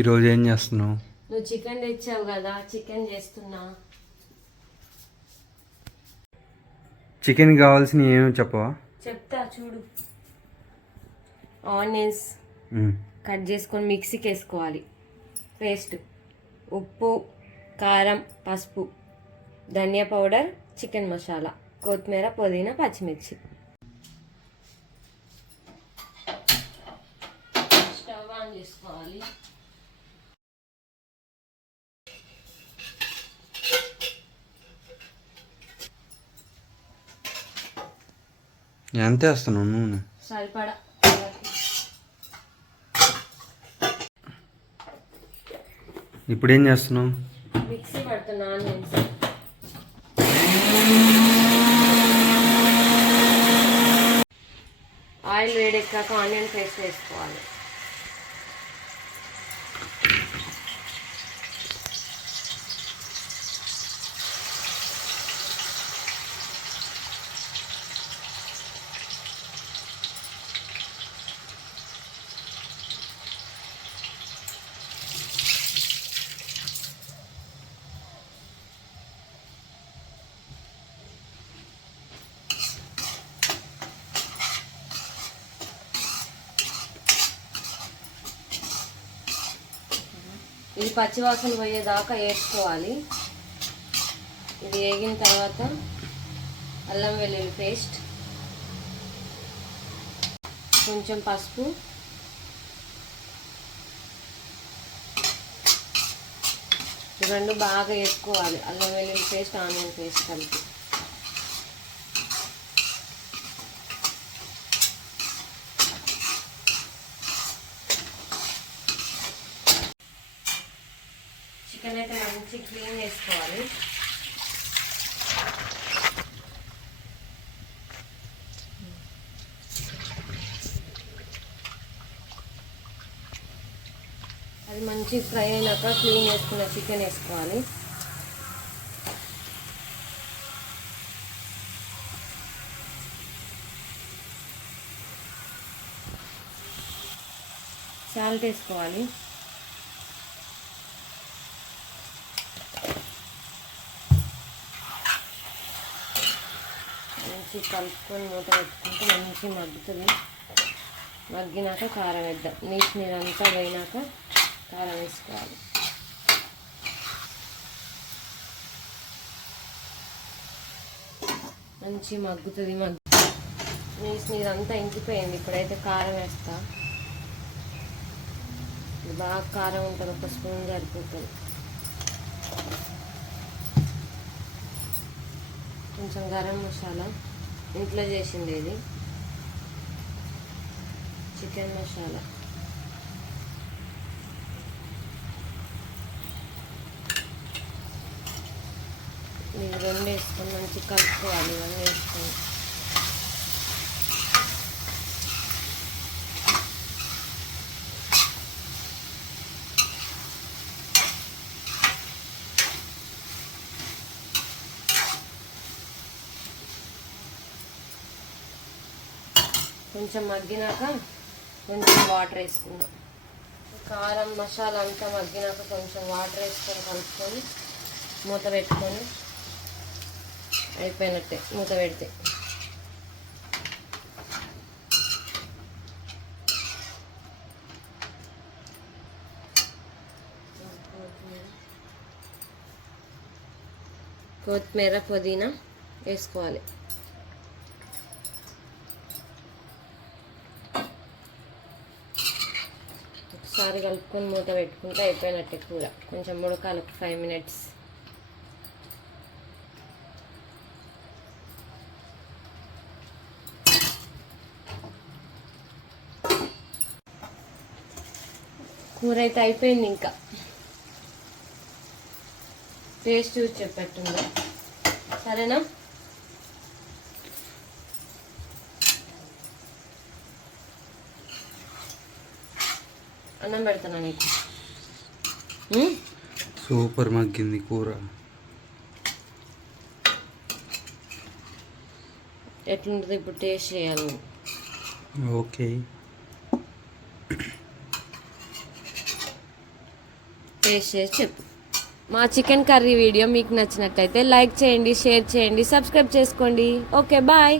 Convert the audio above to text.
ఈరోజు ఏం చేస్తున్నావు? నువ్వు చికెన్ తెచ్చావు కదా, చికెన్ చేస్తున్నా. చికెన్ కావాల్సిన ఏమో చెప్పవా? చెప్తా చూడు. ఆనియన్స్ కట్ చేసుకొని మిక్సీకి వేసుకోవాలి. పేస్ట్, ఉప్పు, కారం, పసుపు, ధనియా పౌడర్, చికెన్ మసాలా, కొత్తిమీర, పుదీనా, పచ్చిమిర్చి. స్టవ్ ఆన్ చేసుకోవాలి. ఎంత వేస్తున్నావు నూనె? సరిపడా. ఇప్పుడు ఏం చేస్తున్నావు? మిక్సీ పడుతున్నా ఆనియన్స్. ఆయిల్ వేడెక్కాక ఆనియన్ పేస్ట్ వేసుకోవాలి. ఇది పచ్చివాసన పోయేదాకా వేసుకోవాలి. ఇది వేగిన తర్వాత అల్లం వెల్లుల్లి పేస్ట్, కొంచెం పసుపు, రెండు బాగా వేసుకోవాలి. అల్లం వెల్లుల్లి పేస్ట్, ఆనియన్ పేస్ట్ కలిపి. చికెన్ అయితే మంచి క్లీన్ చేసుకోవాలి. అది మంచి ఫ్రై అయినాక క్లీన్ చేసుకున్న చికెన్ వేసుకోవాలి. సాల్ట్ వేసుకోవాలి. మంచి కలుపుకొని మూత పెట్టుకుంటే మంచి మగ్గుతుంది. మగ్గినాక కారం వేద్దాం. నీరంతా పోయినాక కారం వేసుకోవాలి. మంచి మగ్గుతుంది. నీరంతా ఇంకిపోయింది. ఇప్పుడైతే కారం వేస్తా. బాగా కారం ఉంటుంది, ఒక స్పూన్ సరిపోతుంది. కొంచెం గరం మసాలా, ఇంట్లో చేసింది ఇది, చికెన్ మసాలా, ఇది రెండు వేసుకొని మంచి కలుపుకోవాలి. ఇవన్నీ వేసుకొని కొంచెం మగ్గినాక కొంచెం వాటర్ వేసుకున్నాం. కారం మసాలా అంతా మగ్గినాక కొంచెం వాటర్ వేసుకొని కలుపుకొని మూత పెట్టుకొని అయిపోయినట్టే. మూత పెడితే కొత్తిమీర, పుదీనా వేసుకోవాలి. ఒకసారి కలుపుకొని మూత పెట్టుకుంటే అయిపోయినట్టే కూర. కొంచెం ఉడకాలి, 5 minutes. కూర అయితే అయిపోయింది. ఇంకా టేస్ట్ చూసి చెప్పేట్టుందా? సరేనా? అన్నం పెడతాను నీకు. సూపర్ మగ్గింది కూర. ఎట్లుంటుంది ఇప్పుడు? టేస్ట్ చేయాలి. ఓకే. టేస్ట్ చేసి చెప్పు. మా చికెన్ కర్రీ వీడియో మీకు నచ్చినట్లయితే లైక్ చేయండి, షేర్ చేయండి, సబ్స్క్రైబ్ చేసుకోండి. Okay bye.